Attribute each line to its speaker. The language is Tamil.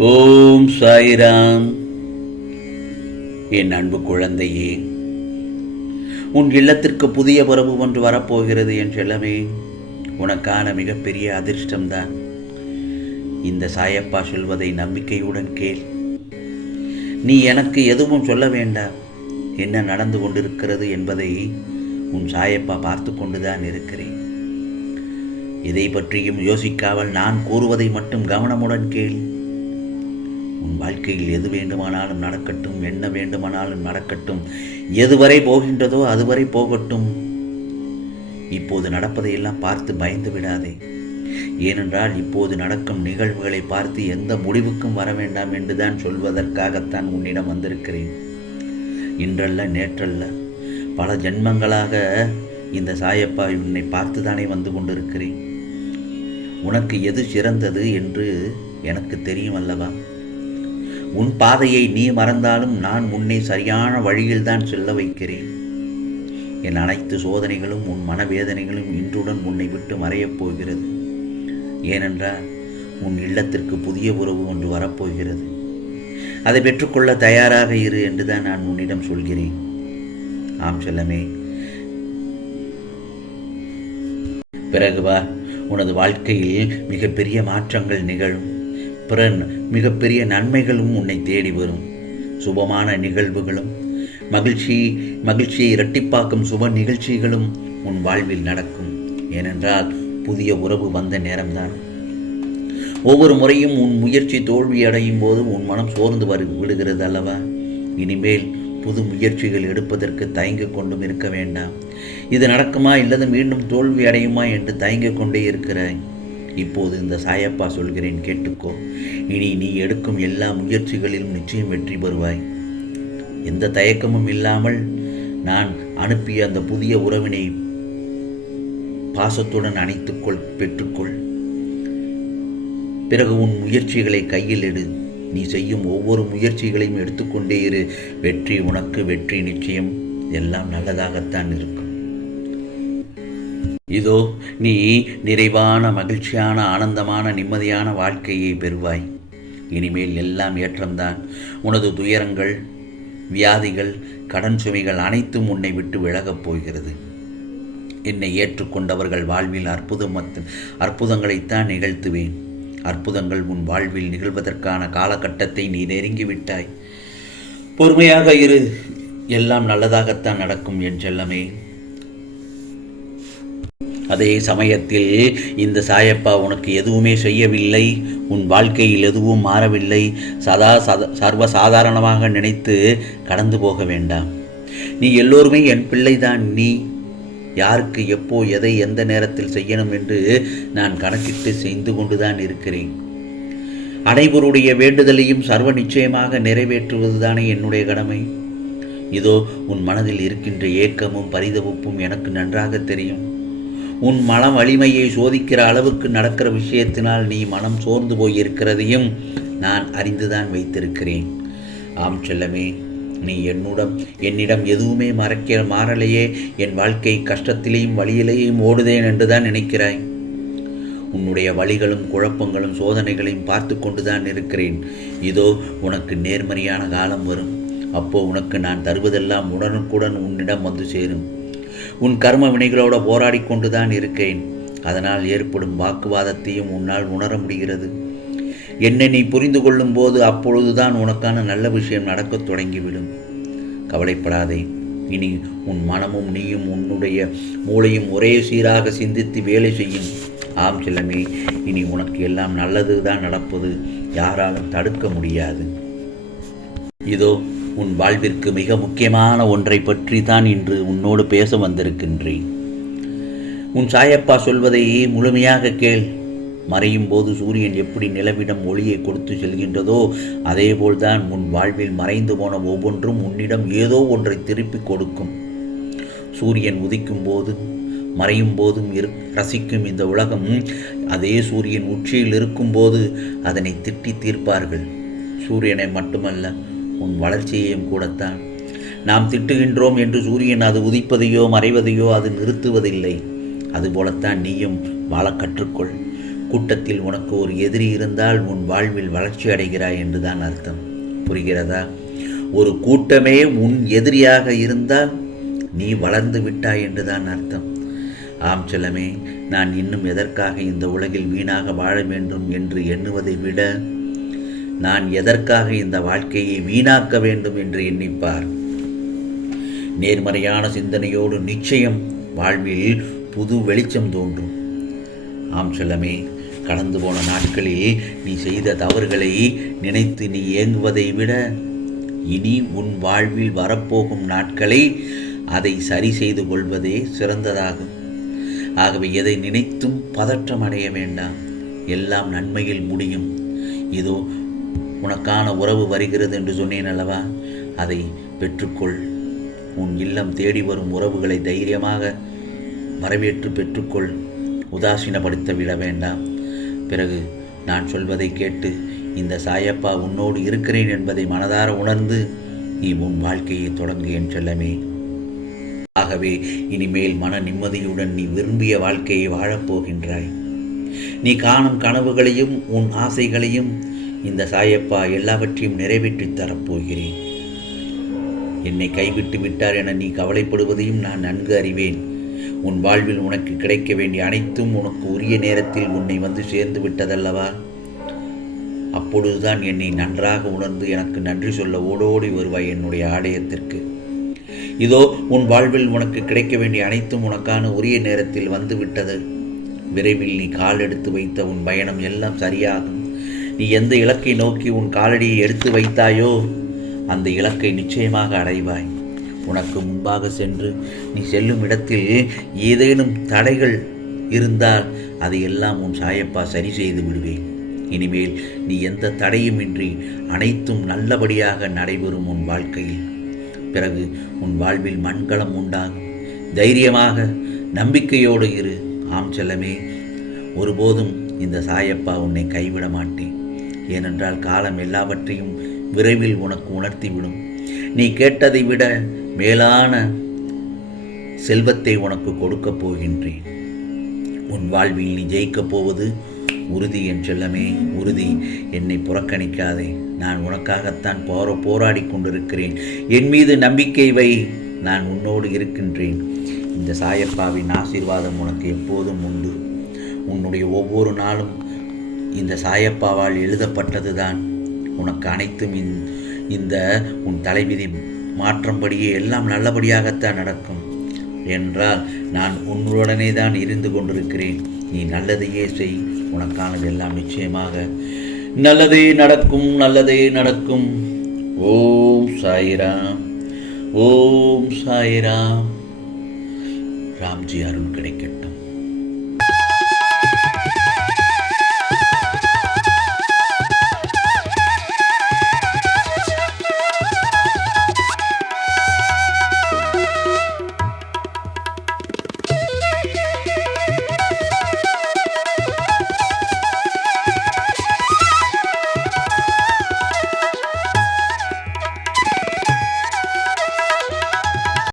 Speaker 1: ஓம் சாய்ராம். என் அன்பு குழந்தையே உன் இல்லத்திற்கு புதிய உறவு ஒன்று வரப்போகிறது என் செல்லமே. உனக்கான மிகப்பெரிய அதிர்ஷ்டம்தான். இந்த சாயப்பா சொல்வதை நம்பிக்கையுடன் கேள். நீ எனக்கு எதுவும் சொல்ல வேண்டாம். என்ன நடந்து கொண்டிருக்கிறது என்பதை உன் சாயப்பா பார்த்து கொண்டுதான் இருக்கிறேன். இதை பற்றியும் யோசிக்காமல் நான் கூறுவதை மட்டும் கவனமுடன் கேள். வாழ்க்கையில் எது வேண்டுமானாலும் நடக்கட்டும் என்ன வேண்டுமானாலும் நடக்கட்டும் எதுவரை போகின்றதோ அதுவரை போகட்டும். இப்போது நடப்பதையெல்லாம் பார்த்து பயந்து விடாதே. ஏனென்றால் இப்போது நடக்கும் நிகழ்வுகளை பார்த்து எந்த முடிவுக்கும் வர வேண்டாம் என்றுதான் சொல்வதற்காகத்தான் உன்னிடம் வந்திருக்கிறேன். இன்றல்ல நேற்றல்ல. பல ஜென்மங்களாக இந்த சாயப்பா உன்னை பார்த்துதானே வந்து கொண்டிருக்கிறேன். உனக்கு எது சிறந்தது என்று எனக்கு தெரியும் அல்லவா? உன் பாதையை நீ மறந்தாலும் நான் உன்னை சரியான வழியில்தான் செல்ல வைக்கிறேன். என் அனைத்து சோதனைகளும் உன் மனவேதனைகளும் இன்றுடன் உன்னை விட்டு மறையப் போகிறது. ஏனென்றால் உன் இல்லத்திற்கு புதிய உறவு ஒன்று வரப்போகிறது. அதை பெற்றுக்கொள்ள தயாராக இரு என்றுதான் நான் உன்னிடம் சொல்கிறேன். ஆம் செல்லமே. பிறகு வா உனது வாழ்க்கையில் மிகப்பெரிய மாற்றங்கள் நிகழும். பிறன் மிகப்பெரிய நன்மைகளும் உன்னை தேடி வரும். சுபமான நிகழ்வுகளும் மகிழ்ச்சி மகிழ்ச்சியை இரட்டிப்பாக்கும் சுப நிகழ்ச்சிகளும் உன் வாழ்வில் நடக்கும். ஏனென்றால் புதிய உறவு வந்த நேரம்தான். ஒவ்வொரு முறையும் உன் முயற்சி தோல்வி அடையும் போது உன் மனம் சோர்ந்து வரு விடுகிறது அல்லவா? இனிமேல் புது முயற்சிகள் எடுப்பதற்கு தயங்கிக் கொண்டும் இருக்க வேண்டாம். இது நடக்குமா இல்லது மீண்டும் தோல்வி அடையுமா என்று தயங்கிக் கொண்டே இருக்கிறாய் இப்போது இந்த சாயப்பா சொல்கிறேன் கேட்டுக்கோ. இனி நீ எடுக்கும் எல்லா முயற்சிகளிலும் நிச்சயம் வெற்றி பெறுவாய். எந்த தயக்கமும் இல்லாமல் நான் அனுப்பிய அந்த புதிய உறவினை பாசத்துடன் அணைத்துக்கொள் பெற்றுக்கொள். பிறகு உன் முயற்சிகளை கையில் எடு. நீ செய்யும் ஒவ்வொரு முயற்சிகளையும் எடுத்துக்கொண்டே இரு. வெற்றி உனக்கு வெற்றி நிச்சயம். எல்லாம் நல்லதாகத்தான் இருக்கும். இதோ நீ நிறைவான மகிழ்ச்சியான ஆனந்தமான நிம்மதியான வாழ்க்கையை பெறுவாய். இனிமேல் எல்லாம் ஏற்றம்தான். உனது துயரங்கள் வியாதிகள் கடன் சுமைகள் அனைத்தும் உன்னை விட்டு விலகப் போகிறது. என்னை ஏற்றுக்கொண்டவர்கள் வாழ்வில் அற்புதம் அற்புதங்களைத்தான் நிகழ்த்துவேன். அற்புதங்கள் உன் வாழ்வில் நிகழ்வதற்கான காலகட்டத்தை நீ நெருங்கிவிட்டாய் பொறுமையாக இரு. எல்லாம் நல்லதாகத்தான் நடக்கும் என் செல்லமே. அதே சமயத்தில் இந்த சாயப்பா உனக்கு எதுவுமே செய்யவில்லை. உன் வாழ்க்கையில் எதுவும் மாறவில்லை. சதா சத சர்வ சாதாரணமாக நினைத்து கடந்து போக வேண்டாம். நீ எல்லோருமே என் பிள்ளைதான் நீ. யாருக்கு எப்போ எதை எந்த நேரத்தில் செய்யணும் என்று நான் கணக்கிட்டு செய்து கொண்டுதான் இருக்கிறேன். அனைவருடைய வேண்டுதலையும் சர்வ நிச்சயமாக நிறைவேற்றுவதுதானே என்னுடைய கடமை. இதோ உன் மனதில் இருக்கின்ற ஏக்கமும் பரிதவிப்பும் எனக்கு நன்றாக தெரியும். உன் மனம் வலிமையை சோதிக்கிற அளவுக்கு நடக்கிற விஷயத்தினால் நீ மனம் சோர்ந்து போயிருக்கிறதையும் நான் அறிந்துதான் வைத்திருக்கிறேன். ஆம் செல்லமே நீ என்னுடன் என்னிடம் எதுவுமே மறக்க மாறலையே. என் வாழ்க்கை கஷ்டத்திலேயும் வழியிலேயும் ஓடுதேன் என்றுதான் நினைக்கிறாய். உன்னுடைய வழிகளும் குழப்பங்களும் சோதனைகளையும் பார்த்து கொண்டுதான் இருக்கிறேன். இதோ உனக்கு நேர்மறையான காலம் வரும். அப்போ உனக்கு நான் தருவதெல்லாம் உடனுக்குடன் உன்னிடம் வந்து சேரும். உன் கர்ம வினைகளோட போராடி கொண்டுதான் இருக்கேன். அதனால் ஏற்படும் வாக்குவாதத்தையும் உன்னால் உணர முடிகிறது. என்னை நீ புரிந்து கொள்ளும் போது அப்பொழுதுதான் உனக்கான நல்ல விஷயம் நடக்கத் தொடங்கிவிடும். கவலைப்படாதே. இனி உன் மனமும் நீயும் உன்னுடைய மூளையும் ஒரே சீராக சிந்தித்து வேலை செய்யும். ஆம் செல்லமே இனி உனக்கு எல்லாம் நல்லது தான் நடப்பது. யாராலும் தடுக்க முடியாது. இதோ உன் வாழ்விற்கு மிக முக்கியமான ஒன்றை பற்றி தான் இன்று உன்னோடு பேச வந்திருக்கின்றேன். உன் சாயப்பா சொல்வதை முழுமையாக கேள். மறையும் போது சூரியன் எப்படி நிலவிடம் ஒளியை கொடுத்து செல்கின்றதோ அதேபோல்தான் உன் வாழ்வில் மறைந்து போன ஒவ்வொன்றும் உன்னிடம் ஏதோ ஒன்றை திருப்பி கொடுக்கும். சூரியன் உதிக்கும் போது மறையும் போதும் இரு ரசிக்கும் இந்த உலகம் அதே சூரியன் உச்சியில் இருக்கும்போது அதனை திட்டி தீர்ப்பார்கள். சூரியனை மட்டுமல்ல உன் வளர்ச்சியையும் கூடத்தான். நாம் திட்டுகின்றோம் என்று சூரியன் அது உதிப்பதையோ மறைவதையோ அது நிறுத்துவதில்லை. அதுபோலத்தான் நீயும் வாழ கற்றுக்கொள். கூட்டத்தில் உனக்கு ஒரு எதிரி இருந்தால் உன் வாழ்வில் வளர்ச்சி அடைகிறாய் என்றுதான் அர்த்தம். புரிகிறதா? ஒரு கூட்டமே உன் எதிரியாக இருந்தால் நீ வளர்ந்து விட்டாய் என்றுதான் அர்த்தம். ஆம் செல்லமே நான் இன்னும் எதற்காக இந்த உலகில் வீணாக வாழ வேண்டும் என்று எண்ணுவதை விட நான் எதற்காக இந்த வாழ்க்கையை வீணாக்க வேண்டும் என்று எண்ணிப்பார். நேர்மறையான சிந்தனையோடு நிச்சயம் வாழ்வில் புது வெளிச்சம் தோன்றும். ஆம் செல்லமே கடந்து போன நாட்களில் நீ செய்த தவறுகளை நினைத்து நீ ஏங்குவதை விட இனி உன் வாழ்வில் வரப்போகும் நாட்களை அதை சரி செய்து கொள்வதே சிறந்ததாகும். ஆகவே எதை நினைத்தும் பதற்றம் அடைய வேண்டாம். எல்லாம் நன்மையில் முடியும். இதோ உனக்கான உறவு வருகிறது என்று சொன்னேன் அல்லவா? அதை பெற்றுக்கொள். உன் இல்லம் தேடி வரும் உறவுகளை தைரியமாக வரவேற்று பெற்றுக்கொள். உதாசீனப்படுத்த விட வேண்டாம். பிறகு நான் சொல்வதை கேட்டு இந்த சாயப்பா உன்னோடு இருக்கிறேன் என்பதை மனதார உணர்ந்து நீ உன் வாழ்க்கையை தொடங்கு என் செல்லமே. ஆகவே இனிமேல் மன நிம்மதியுடன் நீ விரும்பிய வாழ்க்கையை வாழப்போகின்றாய் நீ காணும் கனவுகளையும் உன் ஆசைகளையும் இந்த சாயப்பா எல்லாவற்றையும் நிறைவேற்றித் தரப்போகிறேன். என்னை கைவிட்டு விட்டார் என நீ கவலைப்படுவதையும் நான் நன்கு அறிவேன். உன் வாழ்வில் உனக்கு கிடைக்க வேண்டிய அனைத்தும் உனக்கு உரிய நேரத்தில் உன்னை வந்து சேர்ந்து விட்டதல்லவா? அப்பொழுதுதான் என்னை நன்றாக உணர்ந்து எனக்கு நன்றி சொல்ல ஓடோடி வருவாய் என்னுடைய ஆலயத்திற்கு. இதோ உன் வாழ்வில் உனக்கு கிடைக்க வேண்டிய அனைத்தும் உனக்கான உரிய நேரத்தில் வந்து விட்டது. விரைவில் நீ கால் எடுத்து வைத்த உன் பயணம் எல்லாம் சரியாகும். நீ எந்த இலக்கை நோக்கி உன் காலடியை எடுத்து வைத்தாயோ அந்த இலக்கை நிச்சயமாக அடைவாய். உனக்கு முன்பாக சென்று நீ செல்லும் இடத்தில் ஏதேனும் தடைகள் இருந்தால் அதையெல்லாம் உன் சாயப்பா சரி செய்து விடுவேன். இனிமேல் நீ எந்த தடையுமின்றி அனைத்தும் நல்லபடியாக நடைபெறும் உன் வாழ்க்கையில். பிறகு உன் வாழ்வில் மண்கலம் உண்டாகும். தைரியமாக நம்பிக்கையோடு இரு. ஆம் செல்லமே ஒருபோதும் இந்த சாயப்பா உன்னை கைவிட மாட்டேன். ஏனென்றால் காலம் எல்லாவற்றையும் விரைவில் உனக்கு உணர்த்திவிடும். நீ கேட்டதை விட மேலான செல்வத்தை உனக்கு கொடுக்கப் போகின்றேன். உன் வாழ்வில் நீ ஜெயிக்கப் போவது உறுதி என் செல்லமே உறுதி. என்னை புறக்கணிக்காதே. நான் உனக்காகத்தான் போர போராடி கொண்டிருக்கிறேன். என் மீது நம்பிக்கை வை. நான் உன்னோடு இருக்கின்றேன். இந்த சாயப்பாவின் ஆசீர்வாதம் உனக்கு எப்போதும் உண்டு. உன்னுடைய ஒவ்வொரு நாளும் இந்த சாயப்பாவால் எழுதப்பட்டதுதான். உனக்கு அனைத்தும் இந்- இந்த உன் தலைவிதி மாற்றம்படியே எல்லாம் நல்லபடியாகத்தான் நடக்கும். என்றால் நான் உன்னுடனே தான் இருந்து கொண்டிருக்கிறேன். நீ நல்லதையே செய். உனக்கானது எல்லாம் நிச்சயமாக நல்லதே நடக்கும் நல்லதே நடக்கும். ஓம் சாயிராம். ஓம் சாயிராம். ராம்ஜி அருள் கிடைக்கட்டும்.